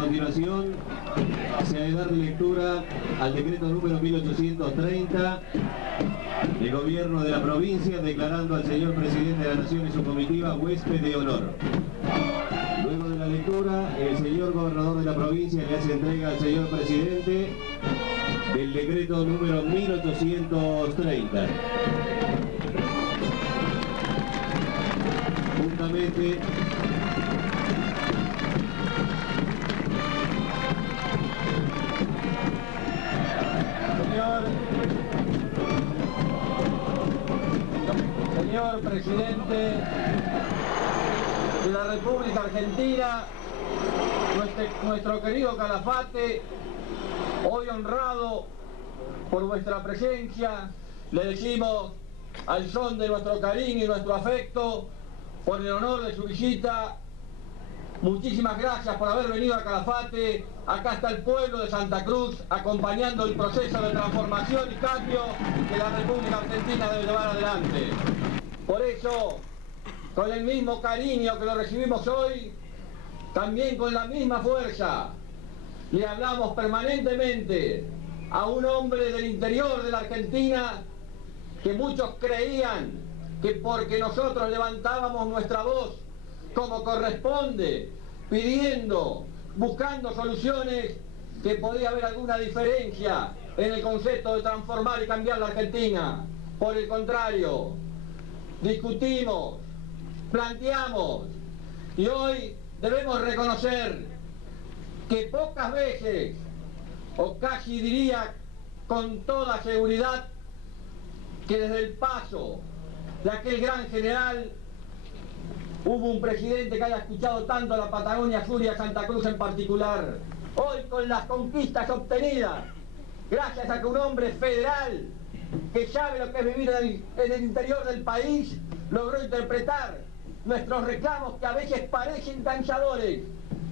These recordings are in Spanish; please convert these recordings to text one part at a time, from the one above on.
continuación se ha de dar lectura al decreto número 1830 del gobierno de la provincia, declarando al señor presidente de la Nación y su comitiva huésped de honor. Luego de la lectura, el señor gobernador de la provincia le hace entrega al señor presidente del decreto número 1830. Juntamente Señor presidente de la República Argentina, nuestro querido Calafate, hoy honrado por vuestra presencia, le decimos al son de nuestro cariño y nuestro afecto, por el honor de su visita, muchísimas gracias por haber venido a Calafate. Acá está el pueblo de Santa Cruz acompañando el proceso de transformación y cambio que la República Argentina debe llevar adelante. Por eso, con el mismo cariño que lo recibimos hoy, también con la misma fuerza, le hablamos permanentemente a un hombre del interior de la Argentina que muchos creían que porque nosotros levantábamos nuestra voz como corresponde, pidiendo, buscando soluciones, que podía haber alguna diferencia en el concepto de transformar y cambiar la Argentina. Por el contrario, discutimos, planteamos, y hoy debemos reconocer que pocas veces, o casi diría con toda seguridad, que desde el paso de aquel gran general hubo un presidente que haya escuchado tanto a la Patagonia Sur y a Santa Cruz en particular. Hoy, con las conquistas obtenidas, gracias a que un hombre federal que sabe lo que es vivir en el interior del país, logró interpretar nuestros reclamos, que a veces parecen cansadores,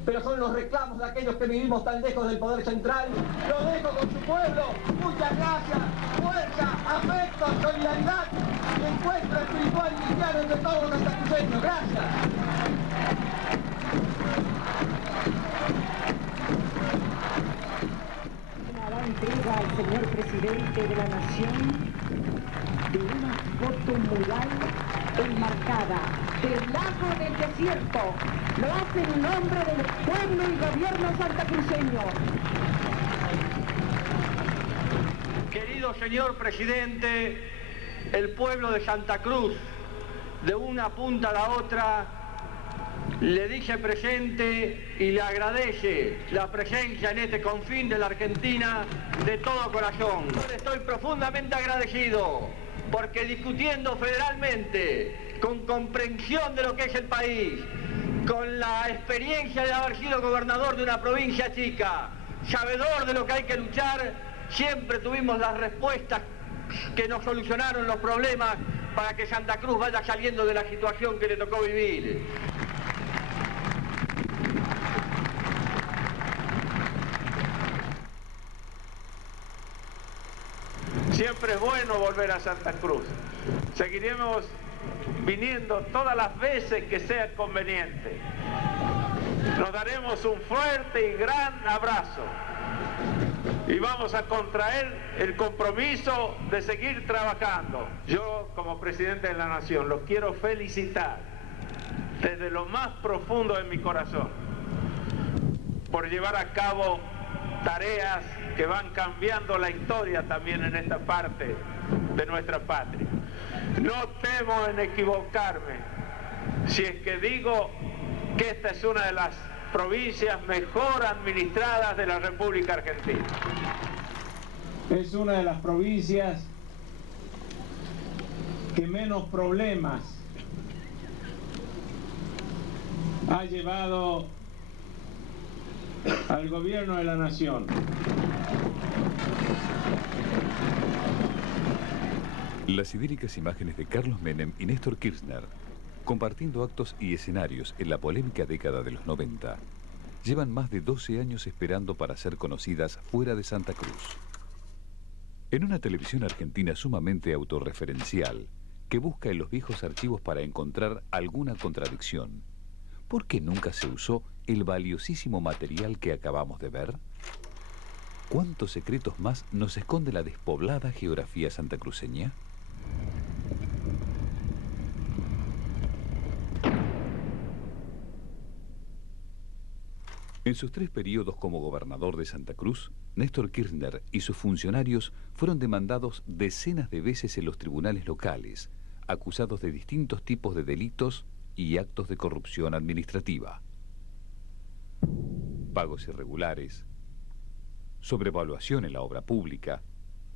pero son los reclamos de aquellos que vivimos tan lejos del poder central. Lo dejo con su pueblo. Muchas gracias, fuerza, afecto, solidaridad y encuentro espiritual y cristiano entre todos los santacruceños. Gracias. Hará entrega al señor presidente de la Nación de una foto mural enmarcada del lago del desierto. Lo hace en nombre del pueblo y gobierno santacruceño. Querido señor presidente, el pueblo de Santa Cruz, de una punta a la otra, le dice presente y le agradece la presencia en este confín de la Argentina de todo corazón. Estoy profundamente agradecido porque discutiendo federalmente, con comprensión de lo que es el país, con la experiencia de haber sido gobernador de una provincia chica, sabedor de lo que hay que luchar, siempre tuvimos las respuestas que nos solucionaron los problemas para que Santa Cruz vaya saliendo de la situación que le tocó vivir. Siempre es bueno volver a Santa Cruz. Seguiremos viniendo todas las veces que sea conveniente. Nos daremos un fuerte y gran abrazo y vamos a contraer el compromiso de seguir trabajando. Yo, como presidente de la Nación, los quiero felicitar desde lo más profundo de mi corazón por llevar a cabo tareas que van cambiando la historia también en esta parte de nuestra patria. No temo en equivocarme si es que digo que esta es una de las provincias mejor administradas de la República Argentina. Es una de las provincias que menos problemas ha llevado al gobierno de la Nación. Las idílicas imágenes de Carlos Menem y Néstor Kirchner, compartiendo actos y escenarios en la polémica década de los 90, llevan más de 12 años esperando para ser conocidas fuera de Santa Cruz. En una televisión argentina sumamente autorreferencial, que busca en los viejos archivos para encontrar alguna contradicción, ¿por qué nunca se usó el valiosísimo material que acabamos de ver? ¿Cuántos secretos más nos esconde la despoblada geografía santacruceña? En sus 3 periodos como gobernador de Santa Cruz, Néstor Kirchner y sus funcionarios fueron demandados decenas de veces en los tribunales locales, acusados de distintos tipos de delitos y actos de corrupción administrativa. Pagos irregulares, sobrevaluación en la obra pública,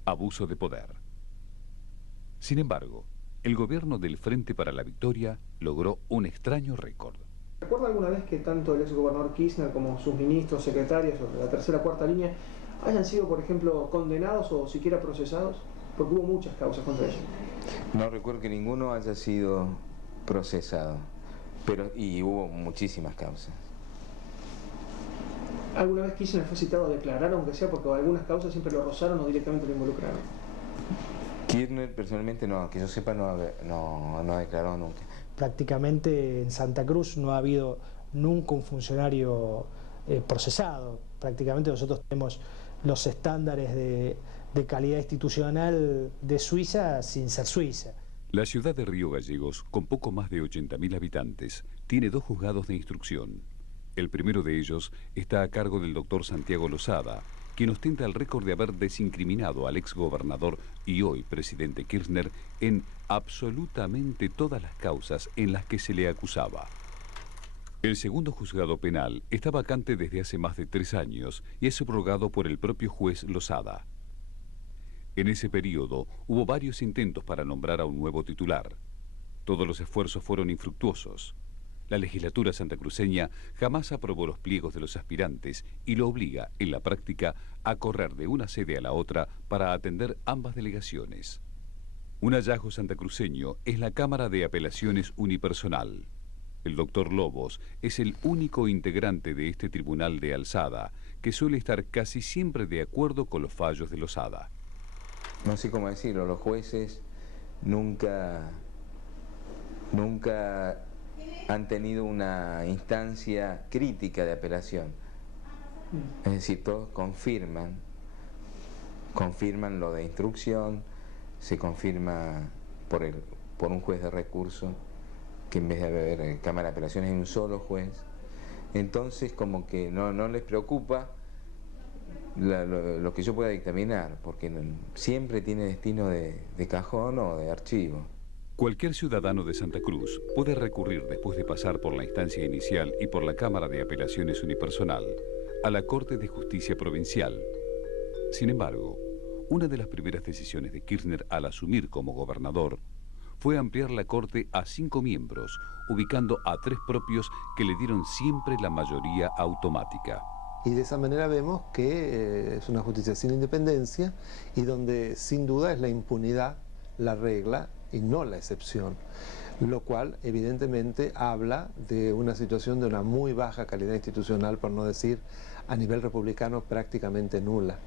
abuso de poder. Sin embargo, el gobierno del Frente para la Victoria logró un extraño récord. ¿Recuerda alguna vez que tanto el exgobernador Kirchner como sus ministros, secretarios o la tercera o cuarta línea hayan sido, por ejemplo, condenados o siquiera procesados? Porque hubo muchas causas contra ellos. No recuerdo que ninguno haya sido procesado, y hubo muchísimas causas. ¿Alguna vez Kirchner fue citado a declarar, aunque sea porque algunas causas siempre lo rozaron o directamente lo involucraron? Kirchner personalmente no, que yo sepa no ha declarado nunca. Prácticamente en Santa Cruz no ha habido nunca un funcionario procesado. Prácticamente nosotros tenemos los estándares de calidad institucional de Suiza sin ser Suiza. La ciudad de Río Gallegos, con poco más de 80.000 habitantes, tiene 2 juzgados de instrucción. El primero de ellos está a cargo del doctor Santiago Losada, quien ostenta el récord de haber desincriminado al exgobernador y hoy presidente Kirchner en absolutamente todas las causas en las que se le acusaba. El segundo juzgado penal está vacante desde hace más de 3 años y es subrogado por el propio juez Losada. En ese periodo hubo varios intentos para nombrar a un nuevo titular. Todos los esfuerzos fueron infructuosos. La legislatura santacruceña jamás aprobó los pliegos de los aspirantes y lo obliga, en la práctica, a correr de una sede a la otra para atender ambas delegaciones. Un hallazgo santacruceño es la Cámara de Apelaciones Unipersonal. El doctor Lobos es el único integrante de este tribunal de alzada que suele estar casi siempre de acuerdo con los fallos de Losada. No sé cómo decirlo, los jueces nunca han tenido una instancia crítica de apelación. Es decir, todos confirman lo de instrucción, se confirma por un juez de recurso, que en vez de haber Cámara de Apelaciones hay un solo juez. Entonces como que no les preocupa lo que yo pueda dictaminar, porque siempre tiene destino de cajón o de archivo. Cualquier ciudadano de Santa Cruz puede recurrir, después de pasar por la instancia inicial y por la Cámara de Apelaciones Unipersonal, a la Corte de Justicia Provincial. Sin embargo, una de las primeras decisiones de Kirchner al asumir como gobernador fue ampliar la Corte a 5 miembros, ubicando a 3 propios que le dieron siempre la mayoría automática. Y de esa manera vemos que es una justicia sin independencia y donde sin duda es la impunidad la regla y no la excepción, lo cual evidentemente habla de una situación de una muy baja calidad institucional, por no decir a nivel republicano prácticamente nula.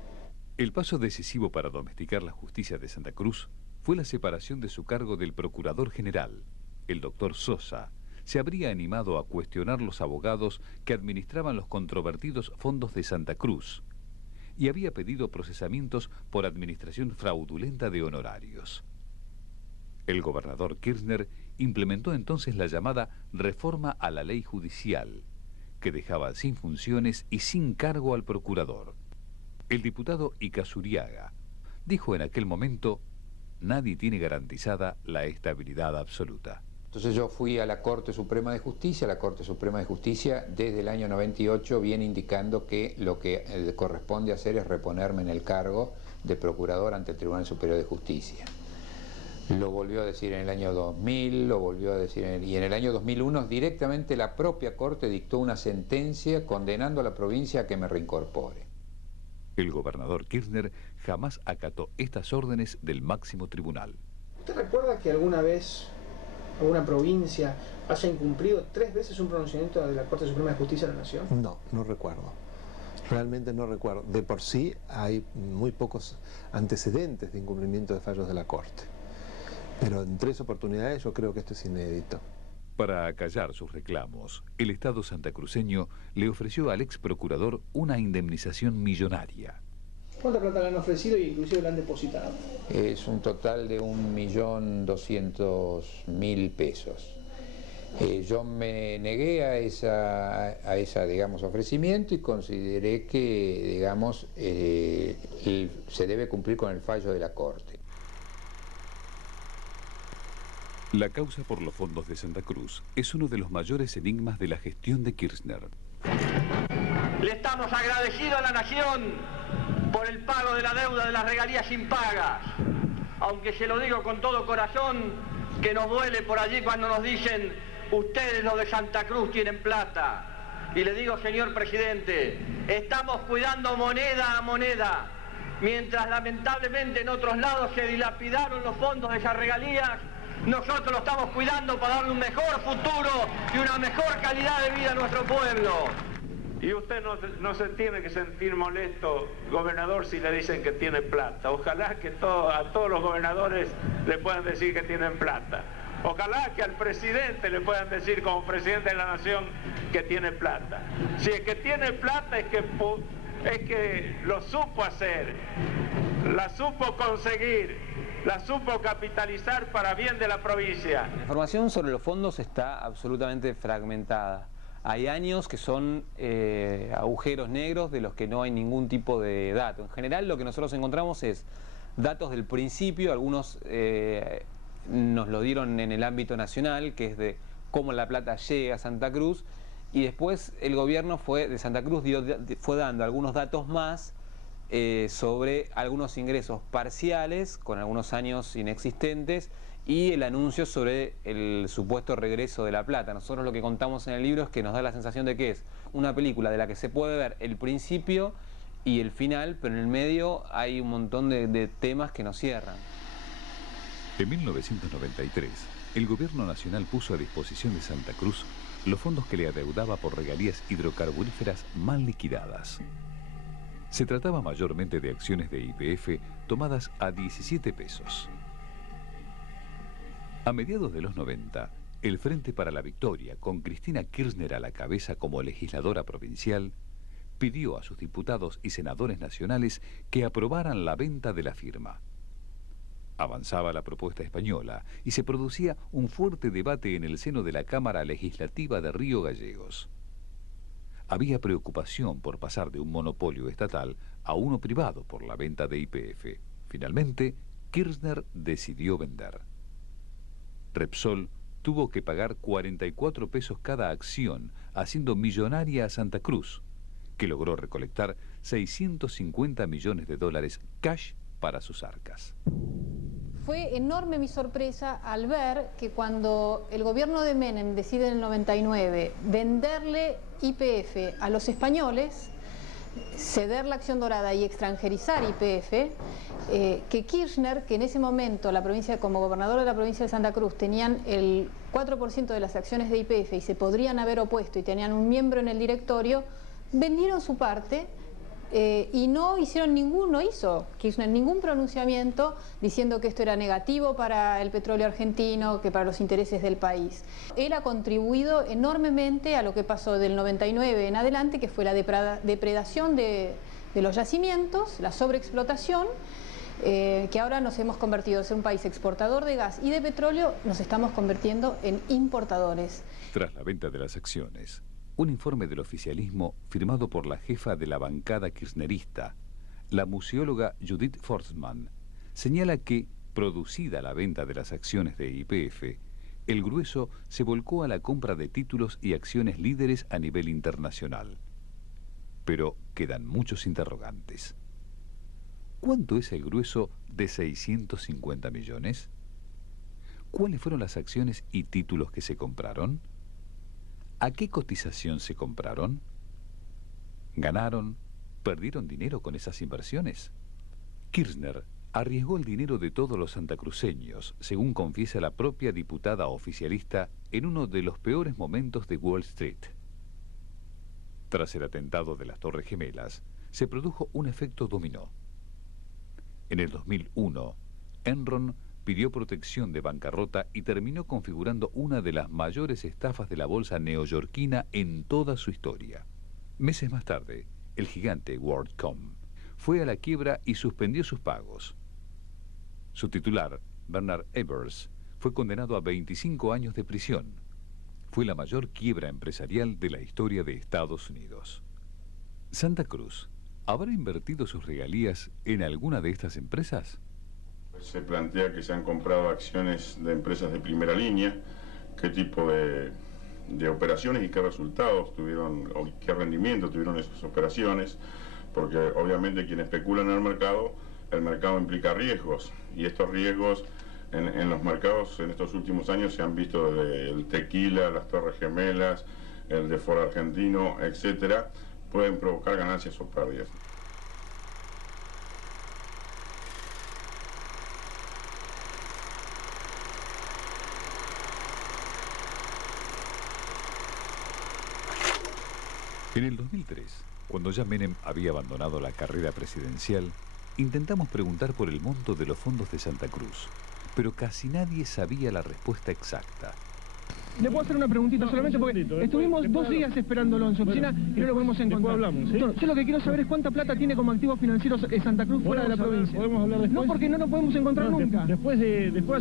El paso decisivo para domesticar la justicia de Santa Cruz fue la separación de su cargo del procurador general. El doctor Sosa se habría animado a cuestionar los abogados que administraban los controvertidos fondos de Santa Cruz y había pedido procesamientos por administración fraudulenta de honorarios. El gobernador Kirchner implementó entonces la llamada reforma a la ley judicial, que dejaba sin funciones y sin cargo al procurador. El diputado Icazuriaga dijo en aquel momento: nadie tiene garantizada la estabilidad absoluta. Entonces yo fui a la Corte Suprema de Justicia. La Corte Suprema de Justicia desde el año 98 viene indicando que lo que corresponde hacer es reponerme en el cargo de procurador ante el Tribunal Superior de Justicia. Lo volvió a decir en el año 2000, lo volvió a decir y en el año 2001 directamente la propia Corte dictó una sentencia condenando a la provincia a que me reincorpore. El gobernador Kirchner jamás acató estas órdenes del máximo tribunal. ¿Usted recuerda que alguna vez alguna provincia haya incumplido 3 veces un pronunciamiento de la Corte Suprema de Justicia de la Nación? No recuerdo. Realmente no recuerdo. De por sí hay muy pocos antecedentes de incumplimiento de fallos de la Corte. Pero en 3 oportunidades yo creo que esto es inédito. Para acallar sus reclamos, el Estado santacruceño le ofreció al ex procurador una indemnización millonaria. ¿Cuánta plata le han ofrecido y inclusive le han depositado? Es un total de 1.200.000 pesos. Yo me negué a esa digamos, ofrecimiento y consideré que, digamos, se debe cumplir con el fallo de la Corte. La causa por los fondos de Santa Cruz es uno de los mayores enigmas de la gestión de Kirchner. Le estamos agradecidos a la Nación por el pago de la deuda de las regalías impagas, aunque se lo digo con todo corazón, que nos duele por allí cuando nos dicen: ustedes los de Santa Cruz tienen plata. Y le digo, señor presidente, estamos cuidando moneda a moneda, mientras lamentablemente en otros lados se dilapidaron los fondos de esas regalías. Nosotros lo estamos cuidando para darle un mejor futuro y una mejor calidad de vida a nuestro pueblo. Y usted no se tiene que sentir molesto, gobernador, si le dicen que tiene plata. Ojalá que a todos los gobernadores le puedan decir que tienen plata. Ojalá que al presidente le puedan decir como presidente de la nación que tiene plata. Si es que tiene plata es que lo supo hacer, la supo conseguir, la supo capitalizar para bien de la provincia. La información sobre los fondos está absolutamente fragmentada. Hay años que son agujeros negros de los que no hay ningún tipo de dato. En general lo que nosotros encontramos es datos del principio, algunos nos lo dieron en el ámbito nacional, que es de cómo la plata llega a Santa Cruz, y después el gobierno de Santa Cruz fue dando algunos datos más sobre algunos ingresos parciales, con algunos años inexistentes, y el anuncio sobre el supuesto regreso de la plata. Nosotros lo que contamos en el libro es que nos da la sensación de que es una película de la que se puede ver el principio y el final, pero en el medio hay un montón de temas que nos cierran. En 1993, el gobierno nacional puso a disposición de Santa Cruz los fondos que le adeudaba por regalías hidrocarburíferas mal liquidadas. Se trataba mayormente de acciones de YPF tomadas a 17 pesos. A mediados de los 90, el Frente para la Victoria, con Cristina Kirchner a la cabeza como legisladora provincial, pidió a sus diputados y senadores nacionales que aprobaran la venta de la firma. Avanzaba la propuesta española y se producía un fuerte debate en el seno de la Cámara Legislativa de Río Gallegos. Había preocupación por pasar de un monopolio estatal a uno privado por la venta de YPF. Finalmente, Kirchner decidió vender. Repsol tuvo que pagar 44 pesos cada acción, haciendo millonaria a Santa Cruz, que logró recolectar 650 millones de dólares cash para sus arcas. Fue enorme mi sorpresa al ver que cuando el gobierno de Menem decide en el 99 venderle YPF a los españoles, ceder la acción dorada y extranjerizar YPF, que Kirchner, que en ese momento la provincia, como gobernador de la provincia de Santa Cruz, tenían el 4% de las acciones de YPF y se podrían haber opuesto y tenían un miembro en el directorio, vendieron su parte y no hizo Kirchner ningún pronunciamiento diciendo que esto era negativo para el petróleo argentino, que para los intereses del país. Él ha contribuido enormemente a lo que pasó del 99 en adelante, que fue la depredación de los yacimientos, la sobreexplotación, que ahora nos hemos convertido en un país exportador de gas y de petróleo, nos estamos convirtiendo en importadores. Tras la venta de las acciones, un informe del oficialismo firmado por la jefa de la bancada kirchnerista, la museóloga Judith Forsman, señala que, producida la venta de las acciones de YPF, el grueso se volcó a la compra de títulos y acciones líderes a nivel internacional. Pero quedan muchos interrogantes. ¿Cuánto es el grueso de 650 millones? ¿Cuáles fueron las acciones y títulos que se compraron? ¿A qué cotización se compraron? ¿Ganaron, perdieron dinero con esas inversiones? Kirchner arriesgó el dinero de todos los santacruceños, según confiesa la propia diputada oficialista, en uno de los peores momentos de Wall Street. Tras el atentado de las Torres Gemelas, se produjo un efecto dominó. En el 2001, Enron pidió protección de bancarrota y terminó configurando una de las mayores estafas de la bolsa neoyorquina en toda su historia. Meses más tarde, el gigante WorldCom fue a la quiebra y suspendió sus pagos. Su titular, Bernard Evers, fue condenado a 25 años de prisión. Fue la mayor quiebra empresarial de la historia de Estados Unidos. Santa Cruz, ¿habrá invertido sus regalías en alguna de estas empresas? Se plantea que se han comprado acciones de empresas de primera línea. ¿Qué tipo de operaciones y qué resultados tuvieron o qué rendimiento tuvieron esas operaciones? Porque obviamente quien especula en el mercado implica riesgos, y estos riesgos en los mercados en estos últimos años se han visto desde el tequila, las Torres Gemelas, el de Ford argentino, etcétera, pueden provocar ganancias o pérdidas. En el 2003, cuando ya Menem había abandonado la carrera presidencial, intentamos preguntar por el monto de los fondos de Santa Cruz, pero casi nadie sabía la respuesta exacta. Le puedo hacer una preguntita solamente porque estuvimos 2 días esperándolo en su oficina y no lo podemos encontrar. Hablamos, ¿sí? Yo lo que quiero saber es cuánta plata tiene como activos financieros Santa Cruz fuera de la provincia. ¿Podemos hablar después? No, porque no lo podemos encontrar nunca. Después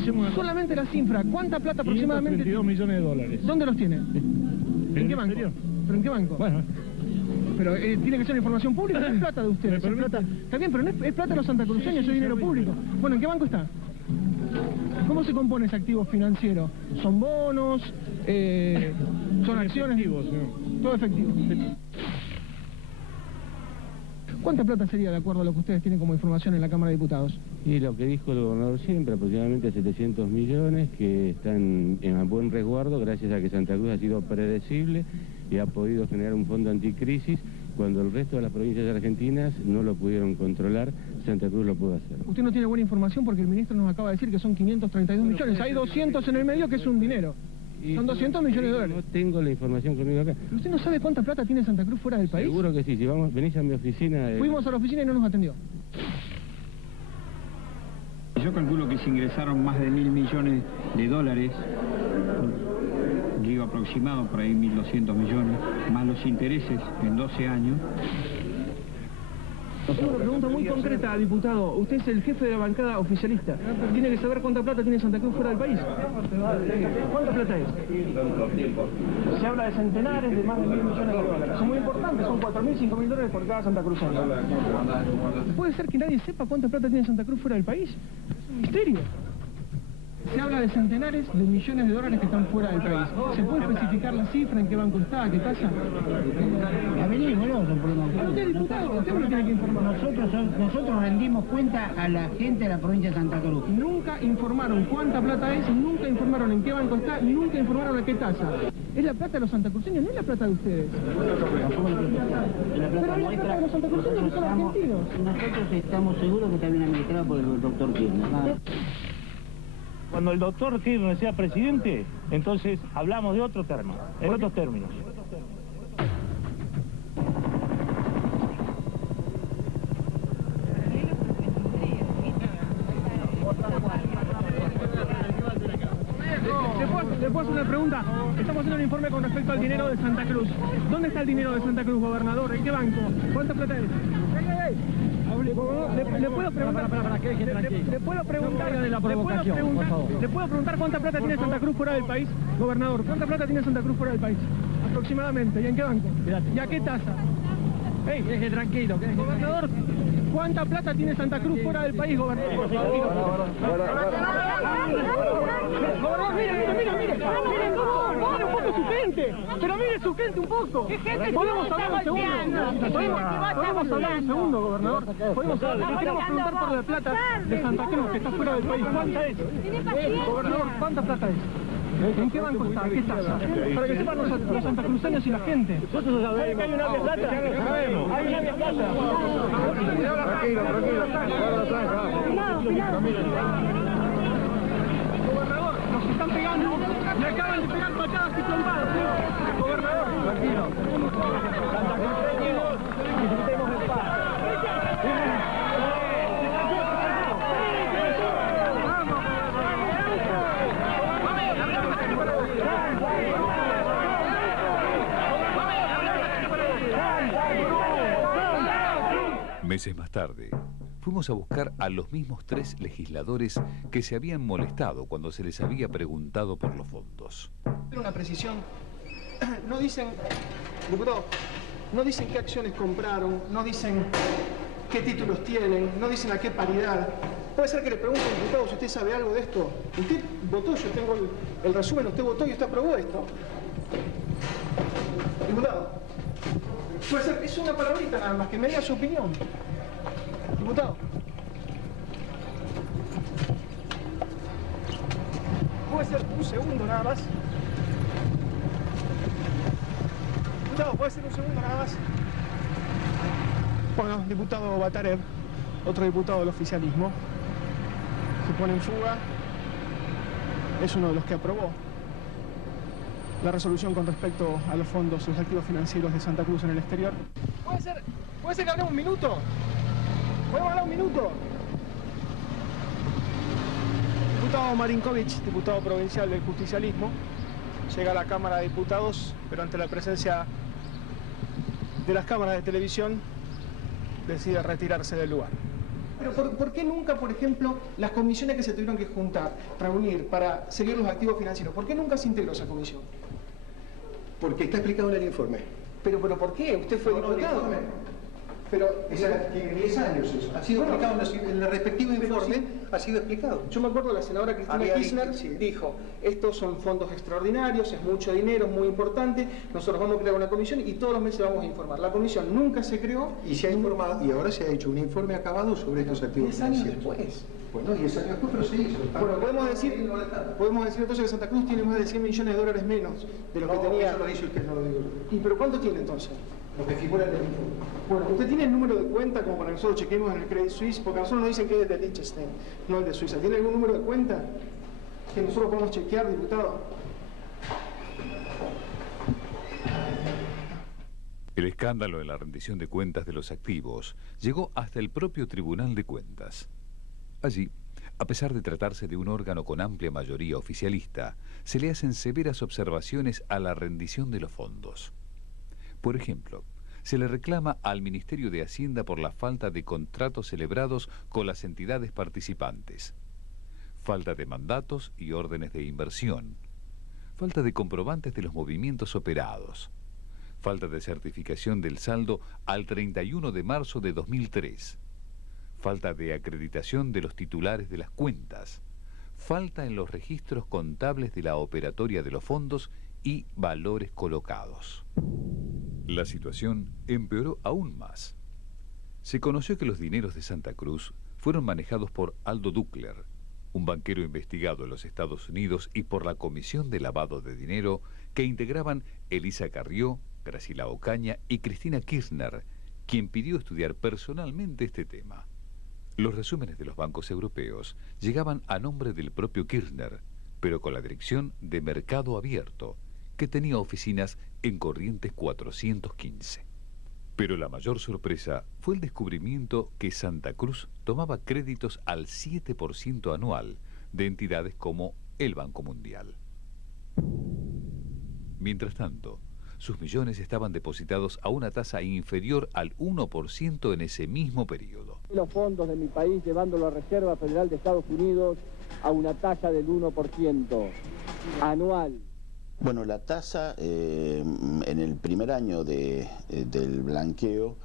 hacemos... Solamente la cifra. ¿Cuánta plata aproximadamente? 532 millones de dólares. ¿Dónde los tiene? ¿En qué banco? ¿Pero en qué banco? Bueno. Pero tiene que ser información pública, es plata de ustedes. Es plata. Está bien, pero no es plata de los santacruceños, es dinero público. Bueno, ¿en qué banco está? ¿Cómo se compone ese activo financiero? ¿Son bonos? ¿Son acciones? Efectivos, ¿no? Todo efectivo. ¿Cuánta plata sería de acuerdo a lo que ustedes tienen como información en la Cámara de Diputados? Y lo que dijo el gobernador siempre, aproximadamente 700 millones que están en buen resguardo gracias a que Santa Cruz ha sido predecible y ha podido generar un fondo anticrisis. Cuando el resto de las provincias argentinas no lo pudieron controlar, Santa Cruz lo pudo hacer. Usted no tiene buena información porque el ministro nos acaba de decir que son 532 millones. Hay 200 en el medio que es un dinero. Son 200 millones de dólares. No tengo la información conmigo acá. ¿Usted no sabe cuánta plata tiene Santa Cruz fuera del país? Seguro que sí. Si venís a mi oficina... Fuimos a la oficina y no nos atendió. Yo calculo que se ingresaron más de 1.000 millones de dólares, digo aproximado, por ahí 1.200 millones, más los intereses en 12 años. Tengo una pregunta muy concreta, diputado. Usted es el jefe de la bancada oficialista. Tiene que saber cuánta plata tiene Santa Cruz fuera del país. ¿Cuánta plata es? Se habla de centenares, de más de 1.000 millones de dólares. Son muy importantes, son 4.000, 5.000 dólares por cada santacruceño. ¿Puede ser que nadie sepa cuánta plata tiene Santa Cruz fuera del país? Es un misterio. Se habla de centenares de millones de dólares que están fuera del país. ¿Se puede especificar la cifra, en qué banco está, qué tasa? Averiguémoslo, son problemas. Pero usted, diputado, usted me lo tiene que informar. Nosotros rendimos cuenta a la gente de la provincia de Santa Cruz. Nunca informaron cuánta plata es, nunca informaron en qué banco está, nunca informaron a qué tasa. Es la plata de los santacruceños, no es la plata de ustedes. Pero es la plata de los santacruceños que son argentinos. Nosotros estamos seguros que está bien administrada por el doctor Kirchner. Cuando el doctor Kirchner sea presidente, entonces hablamos de otro término, en otros términos. ¿Le puedo hacer una pregunta? Estamos haciendo un informe con respecto al dinero de Santa Cruz. ¿Dónde está el dinero de Santa Cruz, gobernador? ¿En qué banco? ¿Cuánta plata es? ¿Le puedo preguntar? ¿Le puedo preguntar? ¿Le puedo preguntar cuánta plata tiene Santa Cruz fuera del país? Gobernador, ¿cuánta plata tiene Santa Cruz fuera del país? Aproximadamente. ¿Y en qué banco? ¿Y a qué tasa? Deje tranquilo. Gobernador, ¿cuánta plata tiene Santa Cruz fuera del país, gobernador? Gobernador, mire un poco su gente, pero mire su gente un poco. ¿Podemos hablar un segundo? ¿Podemos hablar un segundo, gobernador? ¿Podemos hablar? Le queremos preguntar por la plata de Santa Cruz, que está fuera del país. ¿Cuánta es? Gobernador, ¿cuánta plata es? ¿En qué banco está? ¿Qué tasa? Para que sepan los santacruceños y la gente. Nosotros sabemos que hay una plata. Hay una plata. Gobernador, nos están pegando. Le acaban de pegar patadas y trompadas. Gobernador, tranquilo. Santacruceños, disfrutemos en paz. Vamos. Meses más tarde, fuimos a buscar a los mismos 3 legisladores que se habían molestado cuando se les había preguntado por los fondos. Una precisión. No dicen, diputado, no dicen qué acciones compraron, no dicen qué títulos tienen, no dicen a qué paridad. Puede ser que le pregunte al diputado si usted sabe algo de esto. Usted votó, yo tengo el resumen, usted votó y usted aprobó esto. Diputado, puede ser, es una palabrita nada más, que me diga su opinión. Diputado. Puede ser un segundo nada más. Diputado, puede ser un segundo nada más. Bueno, diputado Batarev, otro diputado del oficialismo, se pone en fuga, es uno de los que aprobó la resolución con respecto a los fondos, los activos financieros de Santa Cruz en el exterior. ¿Puede ser que hablemos un minuto? ¿Podemos hablar un minuto? Diputado Marinkovic, diputado provincial del justicialismo, llega a la Cámara de Diputados, pero ante la presencia de las cámaras de televisión, decide retirarse del lugar. Pero ¿por qué nunca, por ejemplo, las comisiones que se tuvieron que juntar, reunir para seguir los activos financieros, por qué nunca se integró esa comisión? Porque está explicado en el informe. ¿Pero ¿por qué? Usted fue diputado. Pero tiene 10 años eso. Ha sido explicado en el respectivo informe, ha sido explicado. Yo me acuerdo, la senadora Cristina Kirchner dijo, estos son fondos extraordinarios, es mucho dinero, es muy importante, nosotros vamos a crear una comisión y todos los meses vamos a informar. La comisión nunca se creó. Y se ha informado, y ahora se ha hecho un informe acabado sobre estos activos 10 años financieros. después. Bueno, 10 años después, pero se hizo. Bueno, podemos decir entonces que Santa Cruz tiene más de 100 millones de dólares menos de lo que tenía. Eso lo dice usted, no lo digo yo. ¿Y pero cuánto tiene entonces? Lo que figura en el informe. Bueno, ¿usted tiene el número de cuenta como para que nosotros chequemos en el Credit Suisse? Porque a nosotros nos dicen que es de Liechtenstein, no el de Suiza. ¿Tiene algún número de cuenta que nosotros podemos chequear, diputado? El escándalo de la rendición de cuentas de los activos llegó hasta el propio Tribunal de Cuentas. Allí, a pesar de tratarse de un órgano con amplia mayoría oficialista, se le hacen severas observaciones a la rendición de los fondos. Por ejemplo, se le reclama al Ministerio de Hacienda por la falta de contratos celebrados con las entidades participantes, falta de mandatos y órdenes de inversión, falta de comprobantes de los movimientos operados, falta de certificación del saldo al 31 de marzo de 2003, falta de acreditación de los titulares de las cuentas, falta en los registros contables de la operatoria de los fondos y valores colocados. La situación empeoró aún más. Se conoció que los dineros de Santa Cruz fueron manejados por Aldo Duckler, un banquero investigado en los Estados Unidos, y por la Comisión de Lavado de Dinero que integraban Elisa Carrió, Graciela Ocaña y Cristina Kirchner, quien pidió estudiar personalmente este tema. Los resúmenes de los bancos europeos llegaban a nombre del propio Kirchner, pero con la dirección de Mercado Abierto, que tenía oficinas en Corrientes 415. Pero la mayor sorpresa fue el descubrimiento que Santa Cruz tomaba créditos al 7% anual de entidades como el Banco Mundial. Mientras tanto, sus millones estaban depositados a una tasa inferior al 1% en ese mismo periodo. Los fondos de mi país llevándolo a Reserva Federal de Estados Unidos a una tasa del 1% anual. Bueno, la tasa en el primer año del blanqueo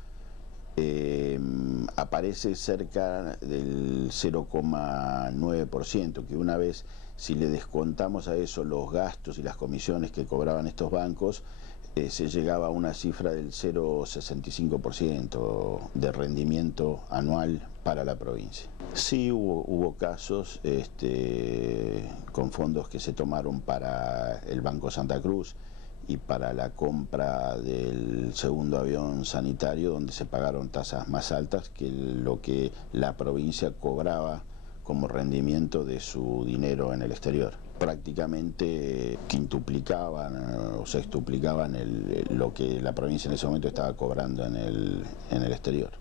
aparece cerca del 0,9%, que una vez, si le descontamos a eso los gastos y las comisiones que cobraban estos bancos, se llegaba a una cifra del 0,65% de rendimiento anual para la provincia. Sí hubo casos con fondos que se tomaron para el Banco Santa Cruz y para la compra del segundo avión sanitario, donde se pagaron tasas más altas que lo que la provincia cobraba como rendimiento de su dinero en el exterior. Prácticamente quintuplicaban o sextuplicaban lo que la provincia en ese momento estaba cobrando en el exterior.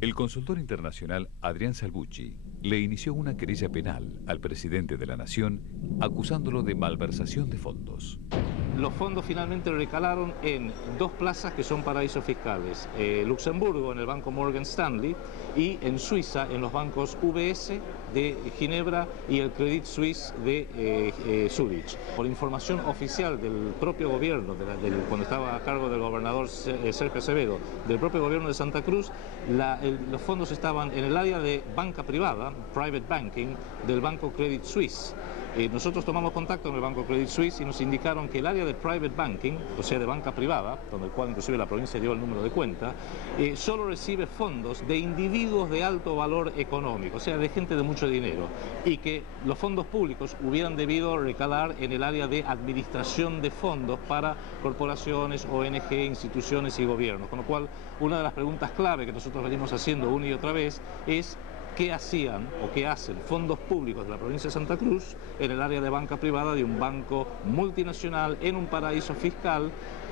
El consultor internacional Adrián Salvucci le inició una querella penal al presidente de la Nación acusándolo de malversación de fondos. los fondos finalmente recalaron en dos plazas que son paraísos fiscales, Luxemburgo en el banco Morgan Stanley y en Suiza en los bancos UBS de Ginebra y el Credit Suisse de Zurich. Por información oficial del propio gobierno, cuando estaba a cargo del gobernador Sergio Acevedo, del propio gobierno de Santa Cruz, los fondos estaban en el área de banca privada, private banking, del banco Credit Suisse. Nosotros tomamos contacto con el banco Credit Suisse y nos indicaron que el área de private banking, o sea de banca privada, donde el cual inclusive la provincia dio el número de cuenta, solo recibe fondos de individuos de alto valor económico, o sea de gente de mucho dinero, y que los fondos públicos hubieran debido recalar en el área de administración de fondos para corporaciones, ONG, instituciones y gobiernos. Con lo cual, una de las preguntas clave que nosotros venimos haciendo una y otra vez es ¿qué hacían o qué hacen fondos públicos de la provincia de Santa Cruz en el área de banca privada de un banco multinacional en un paraíso fiscal?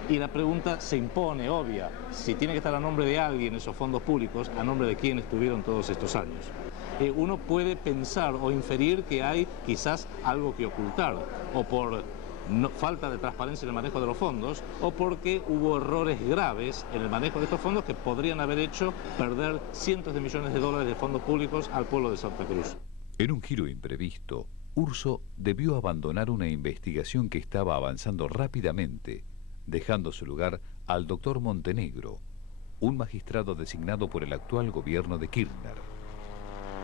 Y la pregunta se impone, obvia, si tiene que estar a nombre de alguien esos fondos públicos, ¿a nombre de quién estuvieron todos estos años? Uno puede pensar o inferir que hay quizás algo que ocultar, o por falta de transparencia en el manejo de los fondos, o porque hubo errores graves en el manejo de estos fondos que podrían haber hecho perder cientos de millones de dólares de fondos públicos al pueblo de Santa Cruz. En un giro imprevisto, Urso debió abandonar una investigación que estaba avanzando rápidamente, dejando su lugar al doctor Montenegro, un magistrado designado por el actual gobierno de Kirchner.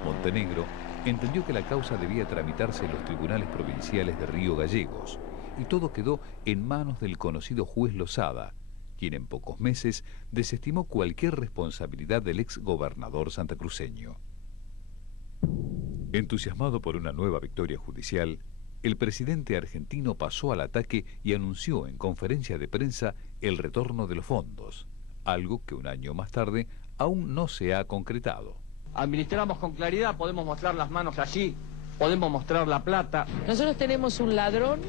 Montenegro entendió que la causa debía tramitarse en los tribunales provinciales de Río Gallegos, y todo quedó en manos del conocido juez Lozada, quien en pocos meses desestimó cualquier responsabilidad del ex gobernador santacruceño. Entusiasmado por una nueva victoria judicial, el presidente argentino pasó al ataque y anunció en conferencia de prensa el retorno de los fondos, algo que un año más tarde aún no se ha concretado. Administramos con claridad, podemos mostrar las manos allí, podemos mostrar la plata. Nosotros tenemos un ladrón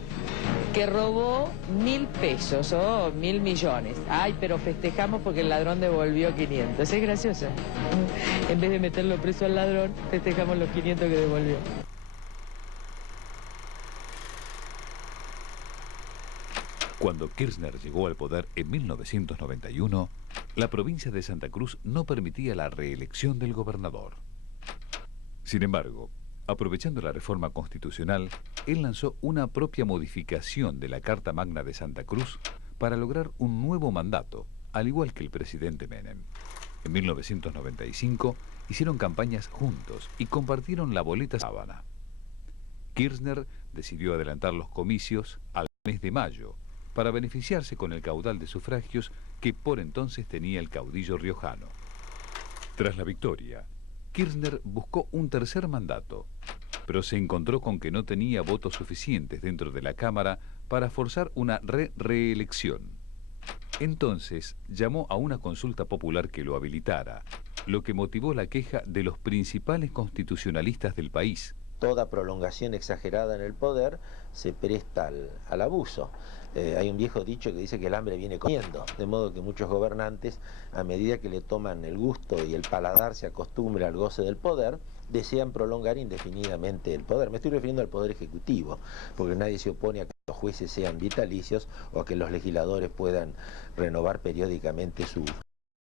que robó 1.000 pesos o 1.000 millones. Ay, pero festejamos porque el ladrón devolvió 500. Es gracioso. En vez de meterlo preso al ladrón, festejamos los 500 que devolvió. Cuando Kirchner llegó al poder en 1991, la provincia de Santa Cruz no permitía la reelección del gobernador. Sin embargo, aprovechando la reforma constitucional, él lanzó una propia modificación de la Carta Magna de Santa Cruz para lograr un nuevo mandato, al igual que el presidente Menem. En 1995 hicieron campañas juntos y compartieron la boleta sábana. Kirchner decidió adelantar los comicios al mes de mayo para beneficiarse con el caudal de sufragios que por entonces tenía el caudillo riojano. Tras la victoria, Kirchner buscó un tercer mandato, pero se encontró con que no tenía votos suficientes dentro de la Cámara para forzar una reelección. Entonces llamó a una consulta popular que lo habilitara, lo que motivó la queja de los principales constitucionalistas del país. Toda prolongación exagerada en el poder se presta al abuso. Hay un viejo dicho que dice que el hambre viene comiendo, de modo que muchos gobernantes, a medida que le toman el gusto y el paladar se acostumbra al goce del poder, desean prolongar indefinidamente el poder. Me estoy refiriendo al poder ejecutivo, porque nadie se opone a que los jueces sean vitalicios o a que los legisladores puedan renovar periódicamente su